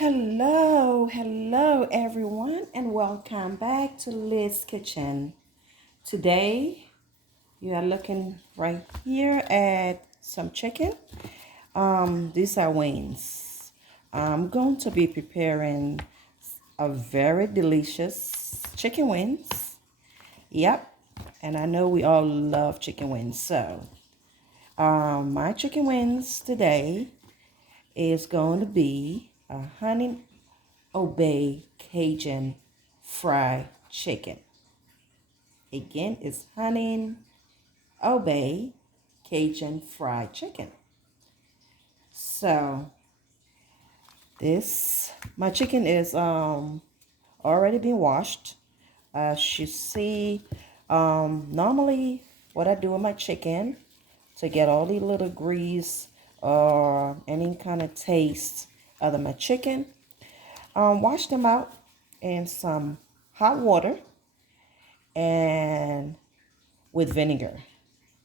Hello everyone, and welcome back to Liz's Kitchen. Today, you are looking right here at some chicken. These are wings. I'm going to be preparing a very delicious chicken wings. Yep, and I know we all love chicken wings. So, my chicken wings today is going to be a honey obey Cajun fried chicken. Again, it's honey obey Cajun fried chicken. So this my chicken is already been washed. As you see, normally what I do with my chicken to get all the little grease or any kind of taste out of my chicken, wash them out in some hot water and with vinegar.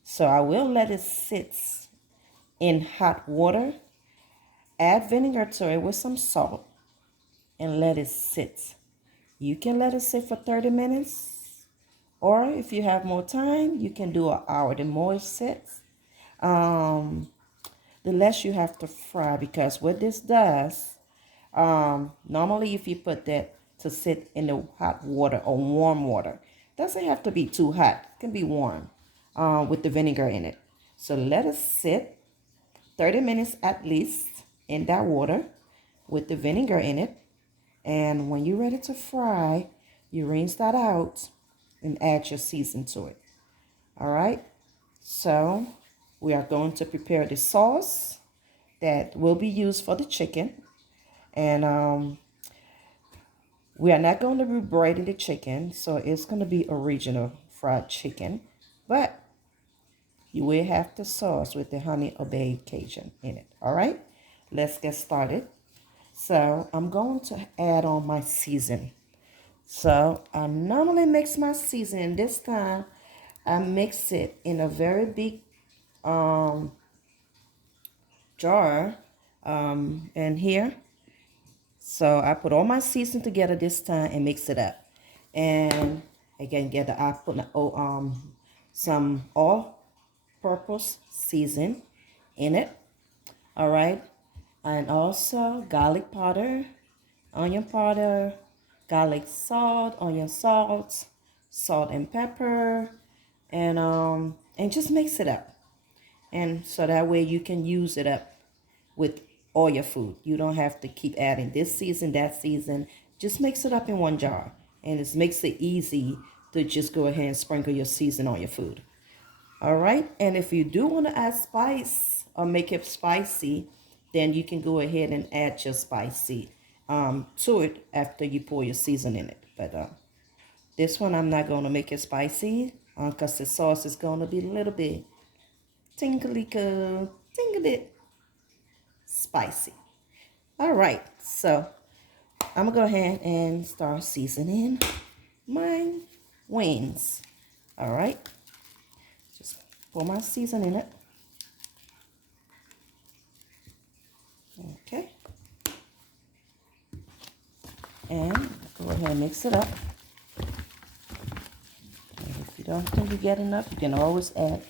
So I will let it sit in hot water, add vinegar to it with some salt, and let it sit. You can let it sit for 30 minutes, or if you have more time, you can do an hour. The more it sits, the less you have to fry, because what this does, normally if you put that to sit in the hot water or warm water, doesn't have to be too hot, it can be warm, with the vinegar in it. So let it sit 30 minutes at least in that water with the vinegar in it. And when you're ready to fry, you rinse that out and add your season to it. All right. So we are going to prepare the sauce that will be used for the chicken. And we are not going to be braiding the chicken, so it's going to be original fried chicken. But you will have the sauce with the honey obey Cajun in it. All right, let's get started. So I'm going to add on my season. So I normally mix my seasoning. This time I mix it in a very big jar. And here, so I put all my seasoning together this time and mix it up. And again, I put some all-purpose season in it. All right, and also garlic powder, onion powder, garlic salt, onion salt, salt and pepper, and just mix it up. And so that way you can use it up with all your food. You don't have to keep adding this season, that season. Just mix it up in one jar. And it makes it easy to just go ahead and sprinkle your season on your food. All right. And if you do want to add spice or make it spicy, then you can go ahead and add your spicy to it after you pour your season in it. But this one, I'm not going to make it spicy because the sauce is going to be a little bit tingly spicy. All right, so I'm gonna go ahead and start seasoning my wings. All right, just pour my seasoning in it. Okay, and go ahead and mix it up. And if you don't think you get enough, you can always add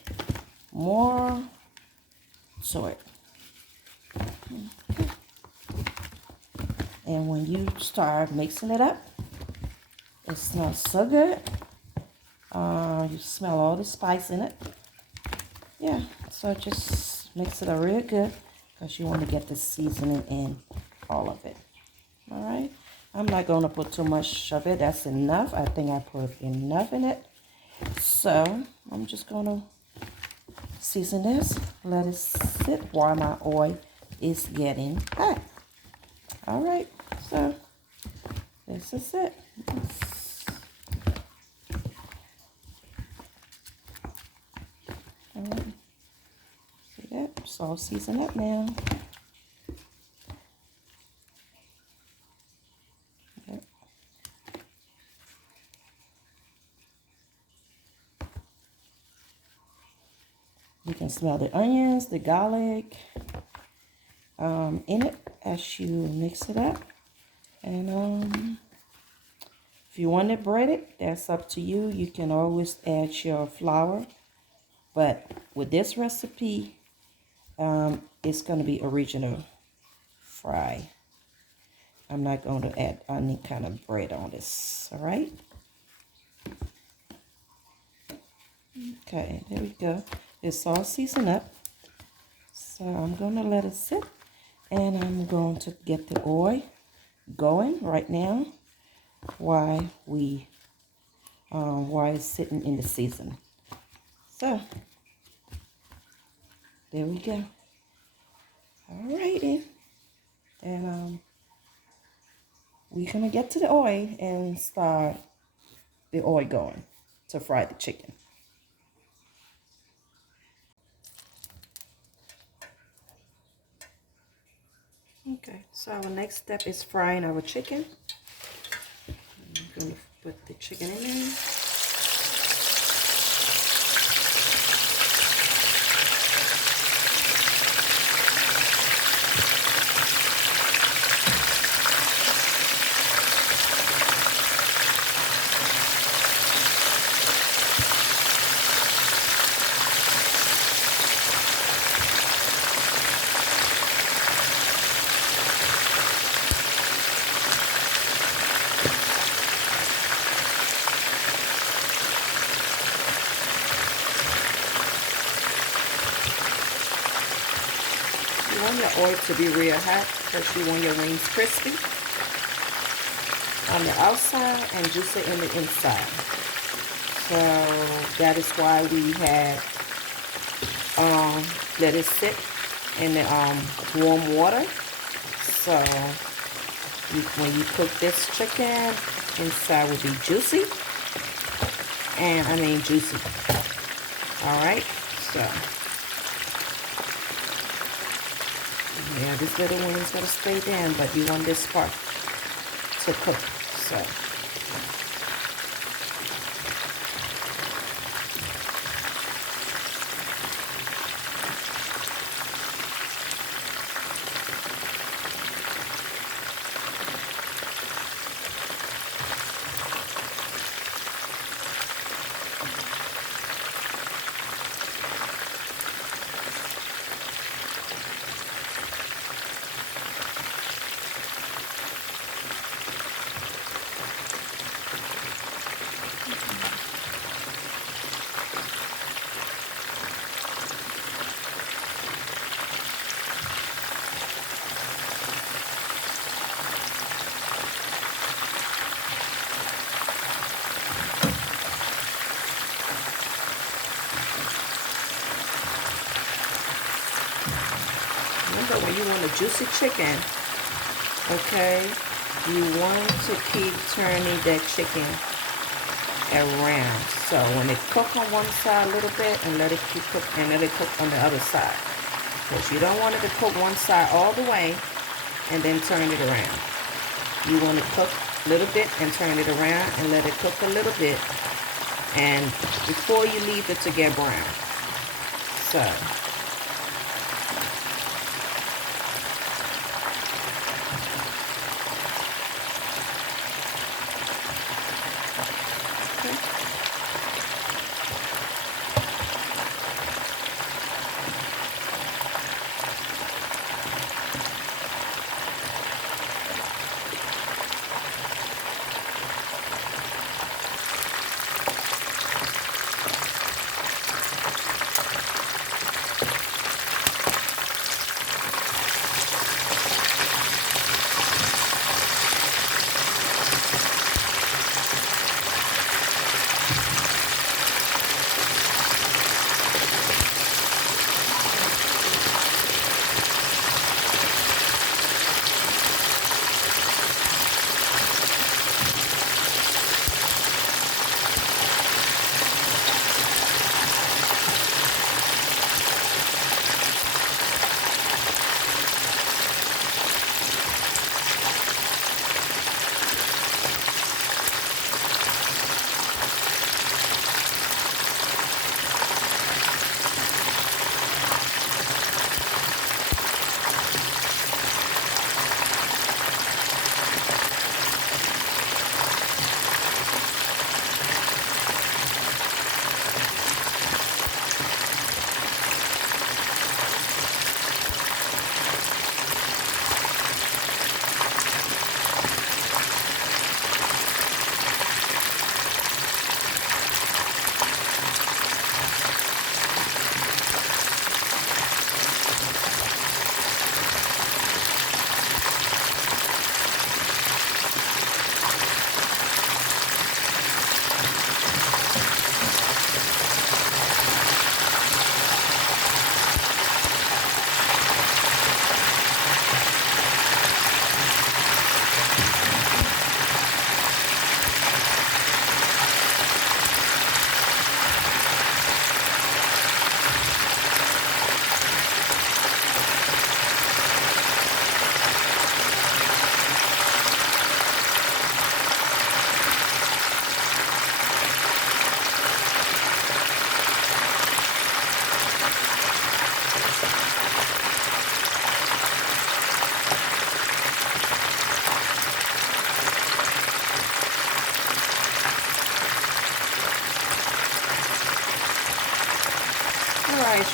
more to it. Okay. And when you start mixing it up, it smells so good. You smell all the spice in it. Yeah, so just mix it up real good because you want to get the seasoning in all of it. All right, I'm not going to put too much of it. That's enough. I think I put enough in it. So I'm just going to season this, let it sit while my oil is getting hot. All right, so this is it. All right, see that? It's all seasoned up now. Okay. You can smell the onions, the garlic in it as you mix it up. And if you want it breaded, that's up to you. You can always add your flour. But with this recipe, it's going to be original fry. I'm not going to add any kind of bread on this. All right. Okay, there we go. It's all seasoned up. So I'm going to let it sit. And I'm going to get the oil going right now while it's sitting in the season. So there we go. Alrighty. And we're gonna get to the oil and start the oil going to fry the chicken. Okay, so our next step is frying our chicken. I'm gonna put the chicken in there. You want your oil to be real hot because you want your wings crispy on the outside and juicy in the inside. So that is why we had let it sit in the warm water. So when you cook this chicken, inside will be juicy. And I mean juicy. Alright, so yeah, this little one is gonna stay down, but you want this part to cook. So remember, when you want a juicy chicken, okay, you want to keep turning that chicken around. So when it cook on one side a little bit, and let it cook on the other side, because you don't want it to cook one side all the way and then turn it around. You want to cook a little bit and turn it around and let it cook a little bit, and before you leave it to get brown. So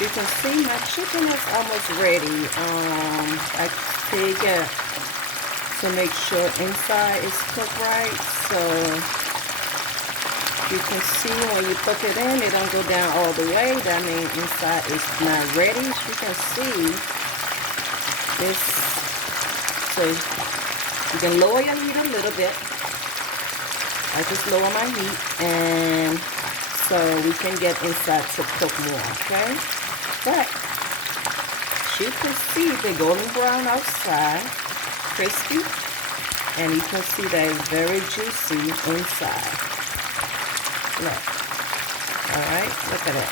you can see, my chicken is almost ready. I take it to make sure inside is cooked right. So you can see when you put it in, it don't go down all the way. That means inside is not ready. You can see this. So you can lower your heat a little bit. I just lower my heat, and so we can get inside to cook more, okay? But you can see the golden brown outside, crispy, and you can see that it's very juicy inside. Look. All right, look at it.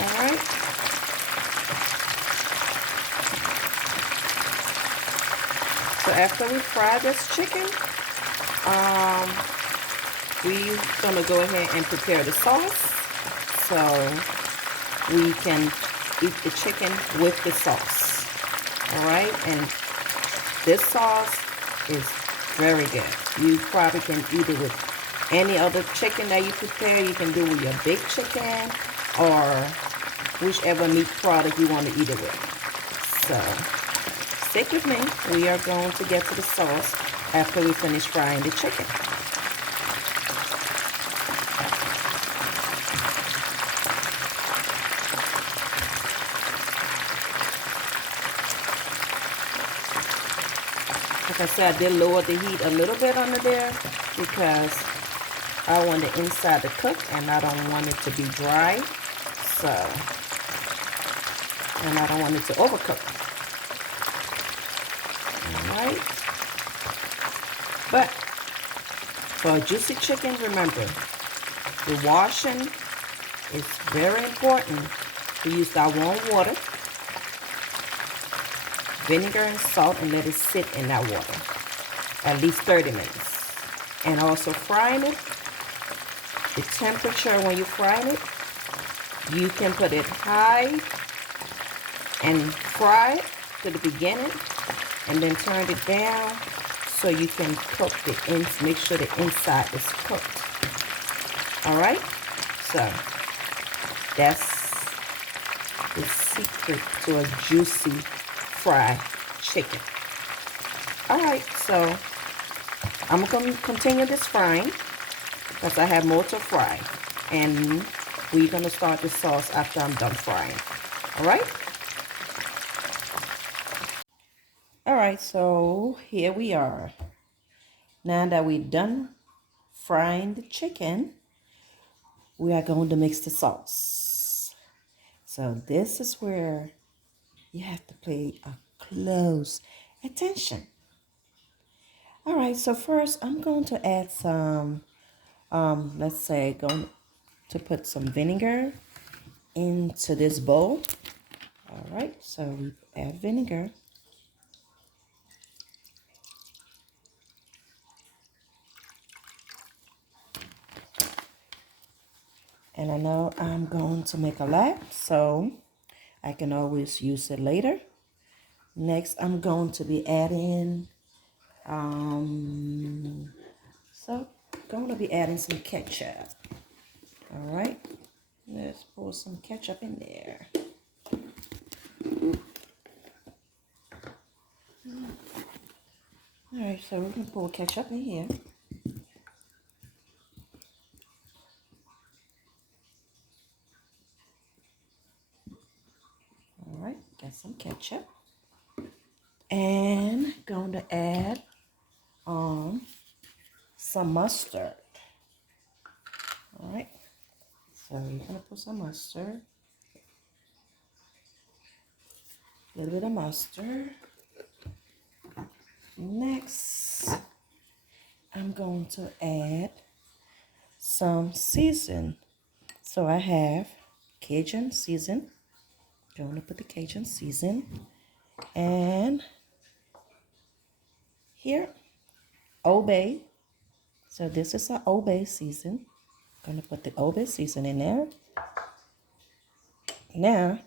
All right. So after we fry this chicken, we're gonna go ahead and prepare the sauce so we can eat the chicken with the sauce. All right, and this sauce is very good. You probably can eat it with any other chicken that you prepare. You can do it with your big chicken or whichever meat product you want to eat it with. So stick with me. We are going to get to the sauce after we finish frying the chicken. Like I said, I did lower the heat a little bit under there because I want the inside to cook and I don't want it to be dry. So, and I don't want it to overcook. Alright. But for a juicy chicken, remember, the washing is very important. We use that warm water, vinegar and salt, and let it sit in that water at least 30 minutes. And also frying it, the temperature when you're frying it, you can put it high and fry it to the beginning and then turn it down so you can cook make sure the inside is cooked. All right, so that's the secret to a juicy fried chicken. All right, so I'm going to continue this frying because I have more to fry, and we're going to start the sauce after I'm done frying. All right. All right, so here we are. Now that we're done frying the chicken, we are going to mix the sauce. So this is where you have to pay a close attention. All right, so first I'm going to add some, let's say, going to put some vinegar into this bowl. All right, so we add vinegar. And I know I'm going to make a lot, so I can always use it later. Next, I'm going to be adding, going to be adding some ketchup. All right, let's pour some ketchup in there. All right, so we're gonna pour ketchup in here. All right, got some ketchup. And going to add some mustard. All right, so you're gonna put some mustard, a little bit of mustard. Next, I'm going to add some season. So I have Cajun season. Going to put the Cajun season, and here Old Bay. So this is an Old Bay season. Going to put the Old Bay season in there. Now,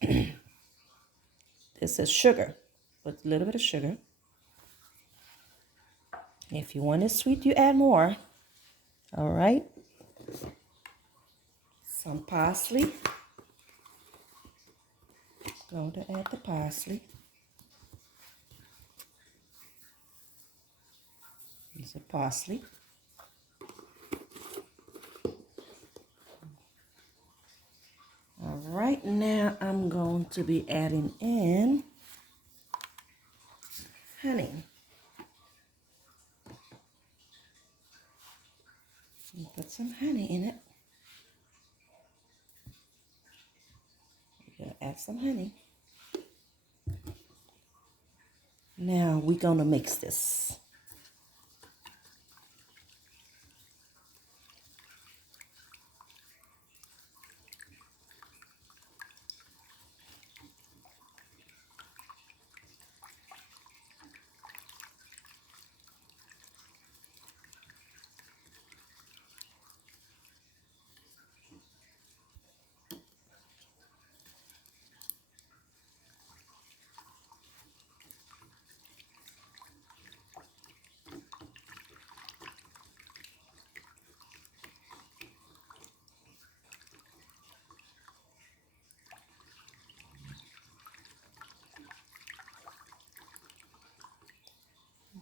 this is sugar. Put a little bit of sugar. If you want it sweet, you add more. All right. Some parsley. Going to add the parsley. Use the parsley. All right, now I'm going to be adding in honey. Put some honey in it. Add some honey. Now we're going to mix this.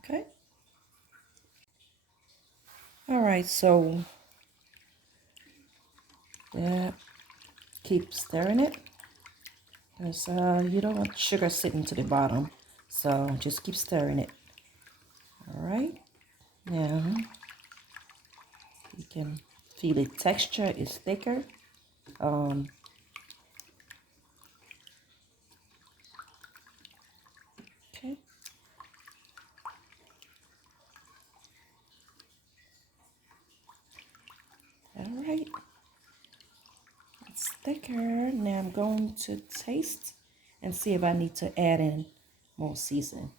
Okay. All right, so keep stirring it. Because you don't want sugar sitting to the bottom. So just keep stirring it. All right. Now you can feel the texture is thicker. Okay. All right. It's thicker. Now I'm going to taste and see if I need to add in more seasoning.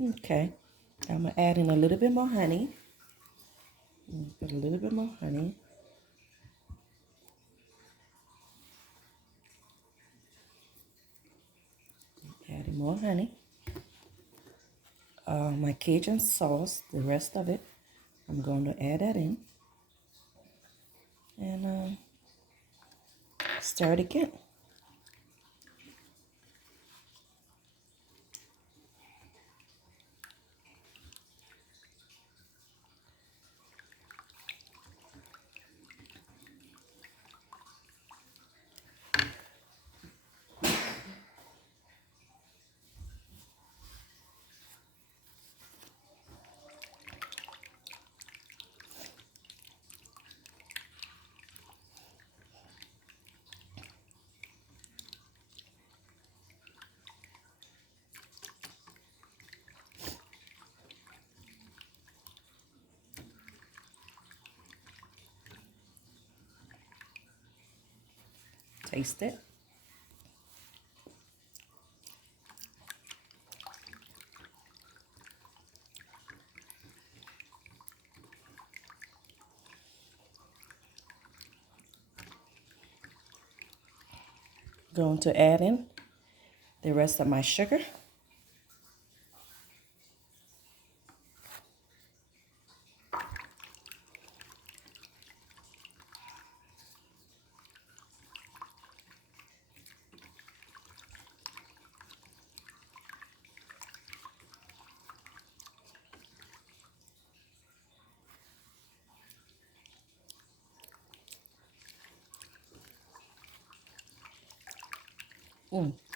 Okay. I'm going to add in a little bit more honey. Put a little bit more honey. Adding more honey. My Cajun sauce, the rest of it, I'm going to add that in. And stir it again. Taste it. Going to add in the rest of my sugar.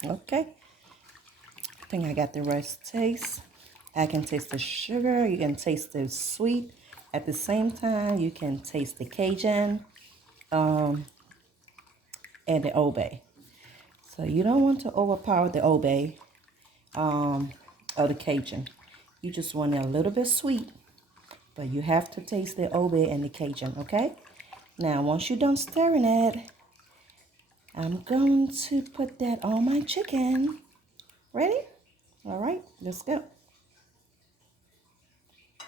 Okay. I think I got the right taste. I can taste the sugar. You can taste the sweet. At the same time, you can taste the Cajun and the Old Bay. So you don't want to overpower the Old Bay or the Cajun. You just want it a little bit sweet, but you have to taste the Old Bay and the Cajun, okay? Now, once you're done stirring it, I'm going to put that on my chicken. Ready? All right, let's go.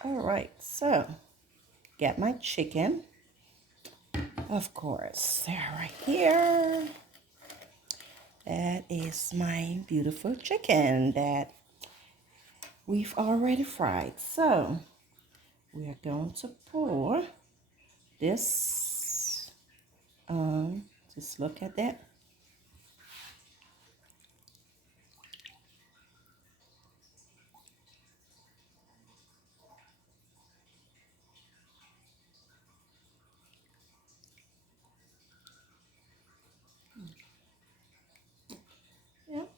All right, so got my chicken. Of course, they're right here. That is my beautiful chicken that we've already fried. So we are going to pour this. Just look at that. Yep.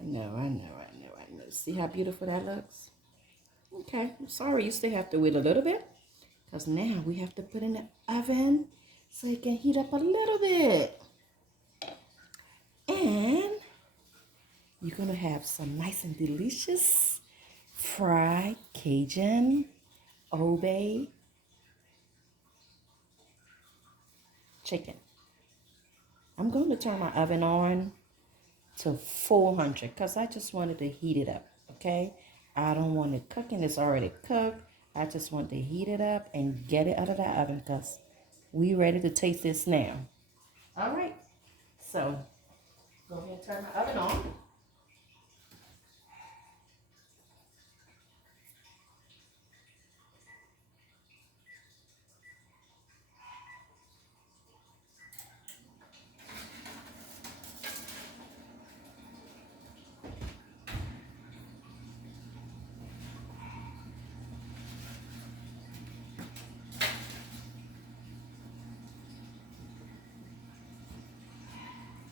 I know, I know, I know, I know. See how beautiful that looks? Okay, I'm sorry, you still have to wait a little bit because now we have to put in the oven so it can heat up a little bit. And you're gonna have some nice and delicious fried Cajun Obey chicken. I'm going to turn my oven on to 400 because I just wanted to heat it up, okay? I don't want it cooking. It's already cooked. I just want to heat it up and get it out of the oven because we ready to taste this now. All right, so go ahead and turn my oven on.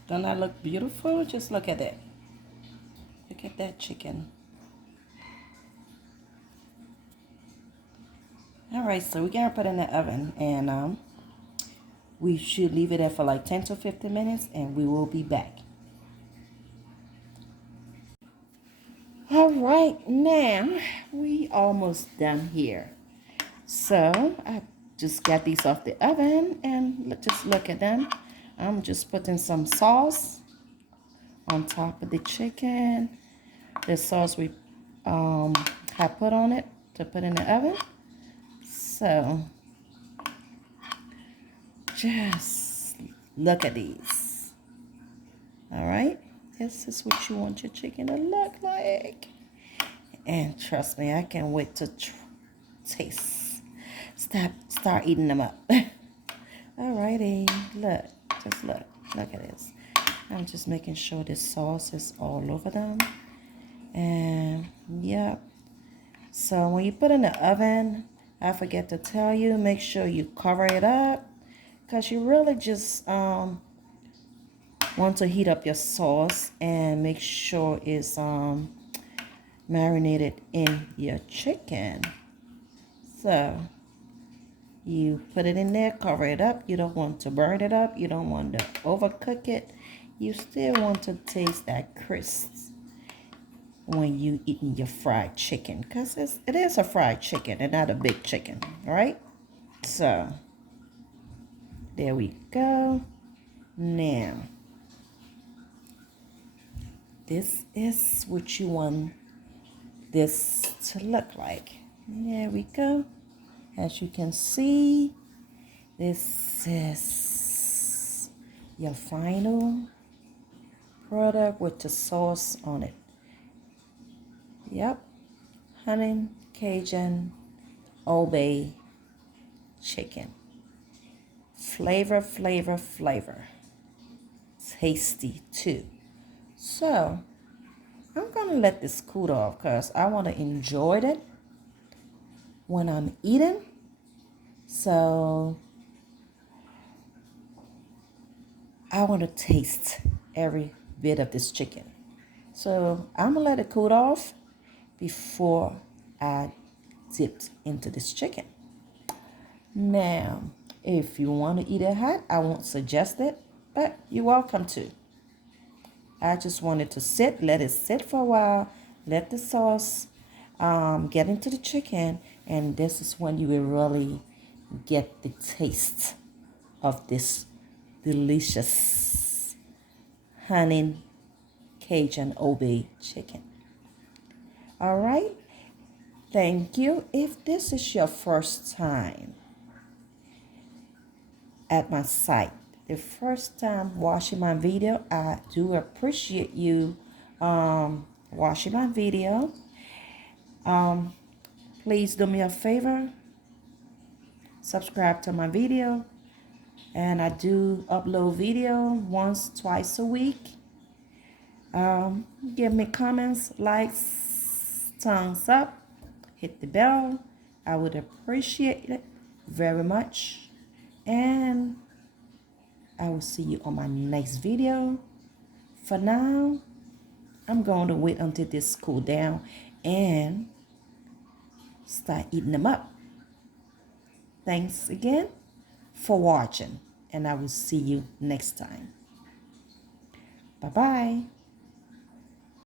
Don't that look beautiful? Just look at that. Look at that chicken. All right, so we're gonna put it in the oven and we should leave it there for like 10 to 15 minutes and we will be back. All right, now we almost done here. So I just got these off the oven and just look at them. I'm just putting some sauce on top of the chicken. The sauce we have put on it to put in the oven. So just look at these. All right, this is what you want your chicken to look like. And trust me, I can't wait to taste. Start eating them up. Alrighty, look, just look at this. I'm just making sure this sauce is all over them. And yep. So when you put in the oven, I forget to tell you, make sure you cover it up because you really just want to heat up your sauce and make sure it's marinated in your chicken. So you put it in there, cover it up. You don't want to burn it up. You don't want to overcook it. You still want to taste that crisp when you eating your fried chicken because it is a fried chicken and not a big chicken, right? So there we go. Now this is what you want this to look like. There we go. As you can see, this is your final product with the sauce on it. Yep, honey Cajun Obey chicken. Flavor, flavor, flavor. Tasty too. So I'm gonna let this cool off because I want to enjoy it when I'm eating. So I want to taste every bit of this chicken. So I'm gonna let it cool off before I dipped into this chicken. Now, if you want to eat it hot, I won't suggest it, but you're welcome to. I just wanted to let it sit for a while, let the sauce get into the chicken, and this is when you will really get the taste of this delicious honey Cajun Obey chicken. All right, thank you. If this is your first time at my site, the first time watching my video, I do appreciate you watching my video. Please do me a favor, subscribe to my video, and I do upload video once, twice a week. Give me comments, likes, thumbs up, hit the bell. I would appreciate it very much. And I will see you on my next video. For now, I'm going to wait until this cool down and start eating them up. Thanks again for watching, and I will see you next time. Bye-bye.